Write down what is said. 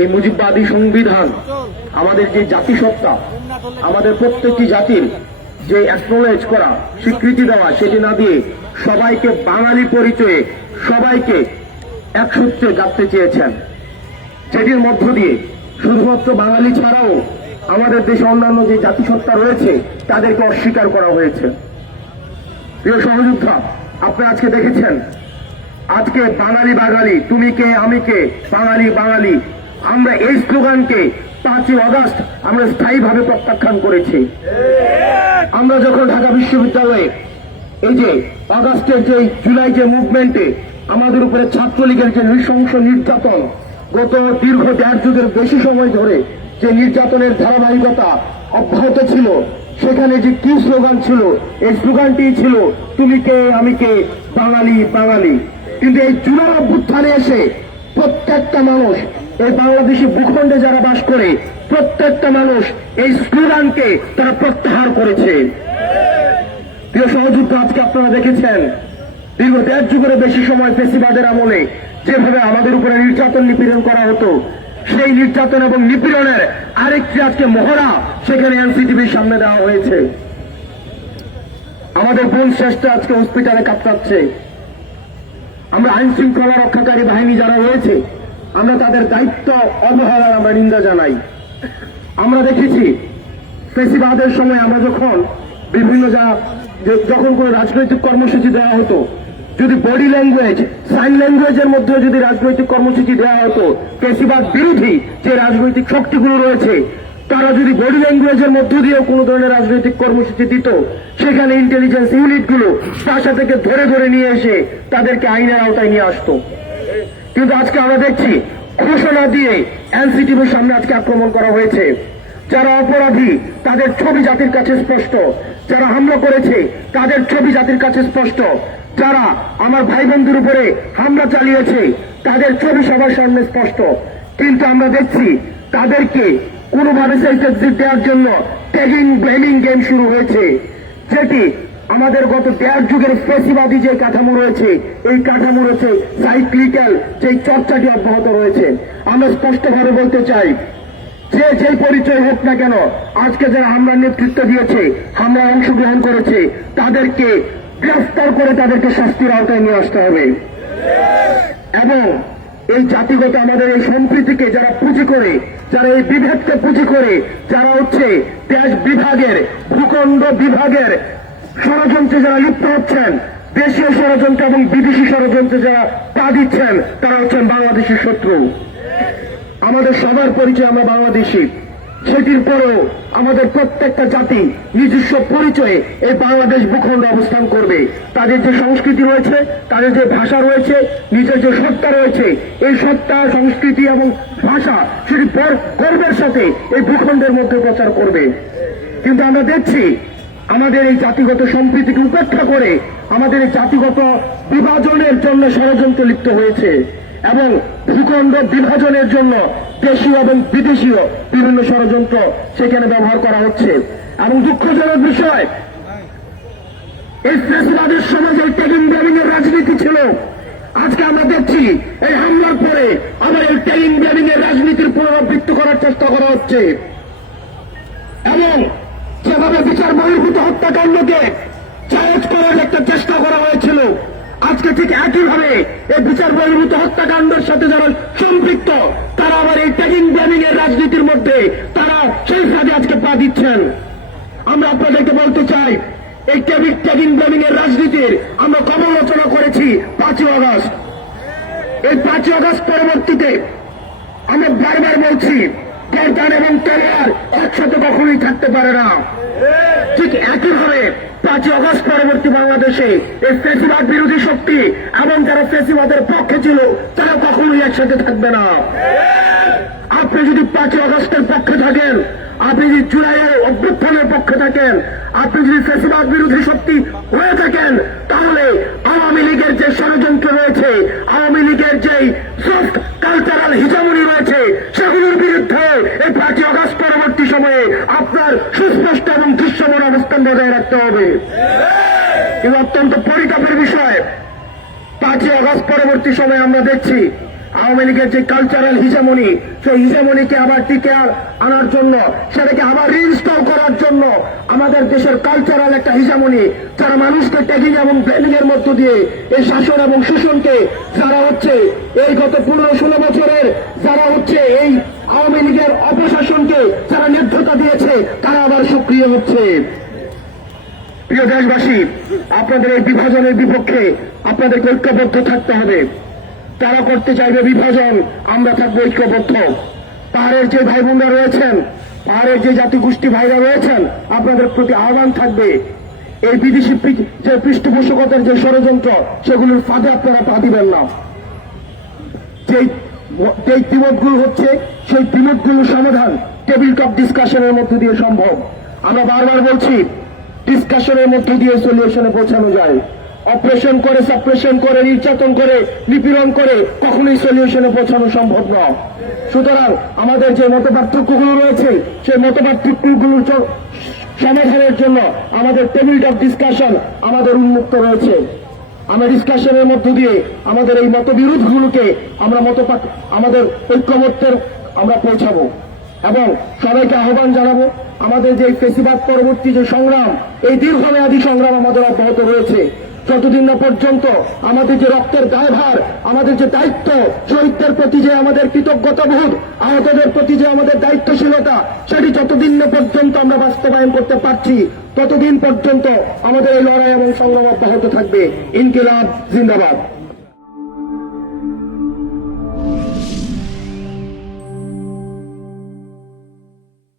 এই মুজিববাদী সংবিধান আমাদের যে জাতিসত্তা, আমাদের প্রত্যেকটি জাতির যে অ্যাকনোলেজ করা, স্বীকৃতি দেওয়া, সেটি না দিয়ে সবাইকে বাঙালি পরিচয়ে সবাইকে এক সূত্রে গাঁথতে চেয়েছেন, যেটির মধ্য দিয়ে শুধুমাত্র বাঙালি ছাড়াও আমাদের দেশে অন্যান্য যে জাতিসত্তা রয়েছে তাদেরকে অস্বীকার করা হয়েছে। প্রিয় সহযোদ্ধা, আপনারা আজকে দেখেছেন, আজকে বাঙালি বাঙালি, তুমি কে আমি কে, বাঙালি বাঙালি, আমরা এই স্লোগানকে 5ই আগস্ট আমরা স্থায়ীভাবে প্রত্যাখ্যান করেছি। আমরা যখন ঢাকা বিশ্ববিদ্যালয়ে এই যে আগস্টের যে জুলাই যে মুভমেন্টে আমাদের উপরে ছাত্রলীগের যে নৃশংস নির্যাতন, গত দীর্ঘ 1.5 যুগের বেশি সময় ধরে যে নির্যাতনের ধারাবাহিকতা অব্যাহত ছিল, সেখানে যে কি স্লোগান ছিল, এই স্লোগানটি ছিল তুমি কে আমি কে, বাঙালি বাঙালি। কিন্তু এই জুলাই অভ্যুত্থানে এসে প্রত্যেকটা মানুষ, এই বাংলাদেশি ভূখণ্ডে যারা বাস করে, প্রত্যেকটা মানুষ এই স্লোগানকে তারা প্রত্যাহার করেছে। প্রিয় সহযোদ্ধা, আজকে আপনারা দেখেছেন দীর্ঘ 1.5 যুগের বেশি সময় ফ্যাসিবাদের আমলে যেভাবে আমাদের উপরে নির্যাতন নিপীড়ন করা হতো, সেই নির্যাতন এবং নিপীড়নের আরেকটি আজকে মহড়া সেখানে এনসিটিভির সামনে দেওয়া হয়েছে। আমাদের বোন শ্রেষ্ঠ আজকে হসপিটালে কাতরাচ্ছে। আমরা আইন শৃঙ্খলা রক্ষাকারী বাহিনী যারা রয়েছে, আমরা তাদের দায়িত্ব অবহেলার আমরা নিন্দা জানাই। আমরা দেখেছি ফ্যাসিবাদের সময় আমরা যখন বিভিন্ন যখন কোনো রাজনৈতিক কর্মসূচি দেওয়া হতো, যদি বডি ল্যাঙ্গুয়েজ, সাইন ল্যাঙ্গুয়েজের মধ্যে যদি রাজনৈতিক কর্মসূচি দেওয়া হতো, ফ্যাসিবাদ বিরোধী যে রাজনৈতিক শক্তিগুলো রয়েছে তারা যদি বডি ল্যাঙ্গুয়েজের মধ্য দিয়েও কোনো ধরনের রাজনৈতিক কর্মসূচি দিত, সেখানে ইন্টেলিজেন্স ইউনিটগুলো বাসা থেকে ধরে ধরে নিয়ে এসে তাদেরকে আইনের আওতায় নিয়ে আসতো। কিন্তু আজকে আমরা দেখছি ঘোষণা দিয়ে এনসিটিভির সামনে আজকে আক্রমণ করা হয়েছে। যারা অপরাধী তাদের ছবি জাতির কাছে স্পষ্ট, যারা হামলা করেছে তাদের ছবি জাতির কাছে স্পষ্ট, যারা আমার ভাই বন্ধুর উপরে হামলা চালিয়েছে তাদের ছবি সবার সামনে স্পষ্ট। কিন্তু আমরা দেখছি তাদেরকে কোনোভাবে সেলফ এক্সিট দেওয়ার জন্য ট্যাগিং ব্লেমিং গেম শুরু হয়েছে, যেটি আমাদের গত 1.5 যুগের ফ্যাসিবাদী যে কাঠামো রয়েছে, এই কাঠামো রয়েছে সাইক্লিক্যাল যে চর্চাটি অব্যাহত রয়েছে। আমরা স্পষ্টভাবে বলতে চাই, যে পরিচয় হোক না কেন, আজকে যারা হামলার নেতৃত্ব দিয়েছে, হামলায় অংশগ্রহণ করেছে, তাদেরকে গ্রেফতার করে তাদেরকে শাস্তির আওতায় নিয়ে আসতে হবে। এবং এই জাতিগত আমাদের এই সম্প্রীতিকে যারা পুঁজি করে, যারা এই বিভেদকে পুঁজি করে, যারা হচ্ছে দেশ বিভাগের, ভূখণ্ড বিভাগের ষড়যন্ত্রে যারা লিপ্ত হচ্ছেন, দেশীয় ষড়যন্ত্র এবং বিদেশি ষড়যন্ত্রে যারা পা দিচ্ছেন, তারা হচ্ছেন বাংলাদেশের শত্রু। আমাদের সবার পরিচয় আমরা বাংলাদেশি, সেটির পরেও আমাদের প্রত্যেকটা জাতি নিজস্ব পরিচয়ে এই বাংলাদেশ ভূখণ্ডে অবস্থান করবে। তাদের যে সংস্কৃতি রয়েছে, তাদের যে ভাষা রয়েছে, নিজের যে সত্তা রয়েছে, এই সত্তা, সংস্কৃতি এবং ভাষা সেটি গর্বের সাথে এই ভূখণ্ডের মধ্যে প্রচার করবে। কিন্তু আমরা দেখছি আমাদের এই জাতিগত সম্প্রীতিকে উপেক্ষা করে আমাদের এই জাতিগত বিভাজনের জন্য ষড়যন্ত্র লিপ্ত হয়েছে এবং ভূখণ্ড বিভাজনের জন্য দেশীয় এবং বিদেশীয় বিভিন্ন ষড়যন্ত্র সেখানে ব্যবহার করা হচ্ছে। এবং দুঃখজনক বিষয়, এই ফ্যাসিবাদের সময় যে ট্যাগিং ব্লেমিং এর রাজনীতি ছিল, আজকে আমরা দেখছি এই হামলার পরে আবার এই ট্যাগিং ব্লেমিং এর রাজনীতির পুনরাবৃত্তি করার চেষ্টা করা হচ্ছে। এবং যেভাবে বিচার বহির্ভূত হত্যাকাণ্ডকে জায়েজ করার একটা চেষ্টা করা হয়েছিল, আজকে ঠিক একইভাবে এই বিচার বহির্ভূত হত্যাকাণ্ডের সাথে যারা সম্পৃক্ত, তারা আবার এই ট্যাগিং ব্লেমিং এর রাজনীতির মধ্যে তারা সেই ফাঁদে আজকে পা দিচ্ছেন। আমরা আপনাদেরকে বলতে চাই, এই ট্যাগিং ব্লেমিং এর রাজনীতির আমরা সমালোচনা করেছি 5ই আগস্ট। এই 5ই আগস্ট পরবর্তীতে আমরা বারবার বলছি, গর্দান এবং তলোয়ার একসাথে কখনোই থাকতে পারে না। ঠিক একইভাবে 5ই আগস্ট পরবর্তী বাংলাদেশে এই ফ্যাসিবাদ বিরোধী শক্তি এবং যারা ফ্যাসিবাদের পক্ষে ছিল তারা কখনোই একসাথে থাকবে না। আপনি যদি 5ই আগস্টের পক্ষে থাকেন, আপনি যদি জুলাইয়ের অভ্যুত্থানের পক্ষে থাকেন, আপনি যদি ফ্যাসিবাদ বিরোধী শক্তি হয়ে থাকেন, তাহলে আওয়ামী লীগের যে ষড়যন্ত্র রয়েছে, আওয়ামী লীগের যে সফট কালচারাল হিজামনি রয়েছে, সেগুলোর বিরুদ্ধে এই 5ই আগস্ট পরবর্তী সময়ে আপনার সুস্পষ্ট এবং দৃশ্যমান অবস্থান বজায় রাখতে হবে। কিন্তু অত্যন্ত পরিতাপের বিষয়, 5ই আগস্ট পরবর্তী সময়ে আমরা দেখছি আওয়ামী লীগের যে কালচারাল হিজামনি, সেই হিজামনিকে আবার টিকে আনার জন্য, সেটাকে আবার রিইনস্টল করার জন্য আমাদের দেশের কালচারাল একটা হিজামনি, যারা মানুষকে ট্যাগিং এবং ব্লেডিং এর মধ্য দিয়ে এই শাসন এবং শোষণকে, যারা হচ্ছে এই গত 15-16 বছরের যারা হচ্ছে এই আওয়ামী লীগের অপশাসনকে যারা নির্ভরতা দিয়েছে, তারা আবার সক্রিয় হচ্ছে। প্রিয় দেশবাসী, আপনাদের এই বিভাজনের বিপক্ষে আপনাদেরকে ঐক্যবদ্ধ থাকতে হবে। তারা করতে চাইবে বিভাজন, আমরা থাকবো ঐক্যবদ্ধ। পাহাড়ের যে ভাই বোনরা রয়েছেন, পাহাড়ের যে জাতিগোষ্ঠী ভাইরা রয়েছেন, আপনাদের প্রতি আহ্বান থাকবে, এই বিদেশি যে পৃষ্ঠপোষকতার যে ষড়যন্ত্র, সেগুলোর ফাঁদে আপনারা পা দিবেন না। যেই বিমতগুলো হচ্ছে, সেই বিমতগুলোর সমাধান টেবিল টপ ডিসকাশনের মধ্য দিয়ে সম্ভব। আমরা বারবার বলছি, ডিসকাশনের মধ্য দিয়ে সলিউশনে পৌঁছানো যায়। অপারেশন করে, সাপ্রেশন করে, নির্যাতন করে, নিপীড়ন করে কখনোই সলিউশনে পৌঁছানো সম্ভব নয়। সুতরাং আমাদের যে মতপার্থক্যগুলো রয়েছে, সেই মতপার্থক্যগুলোর সমাধানের জন্য আমাদের টেবিল টপ ডিসকাশন আমাদের উন্মুক্ত রয়েছে। আমরা ডিসকাশনের মধ্য দিয়ে আমাদের এই মতবিরোধগুলোকে আমাদের ঐক্যমত্যের আমরা পৌঁছাবো এবং সবাইকে আহ্বান জানাবো, আমাদের যে ফেসিবাদ পরবর্তী যে সংগ্রাম, এই দীর্ঘমেয়াদী সংগ্রাম আমাদের অব্যাহত রয়েছে। যতদিন না পর্যন্ত আমাদের যে রক্তের দায়ভার, আমাদের যে দায়িত্ব, শহীদদের প্রতি যে আমাদের কৃতজ্ঞতাবোধ, আহতদের প্রতি যে আমাদের দায়িত্বশীলতা, সেটি যতদিন না পর্যন্ত আমরা বাস্তবায়ন করতে পারছি, ততদিন পর্যন্ত আমাদের এই লড়াই এবং সংগ্রাম অব্যাহত থাকবে। ইনকিলাব জিন্দাবাদ।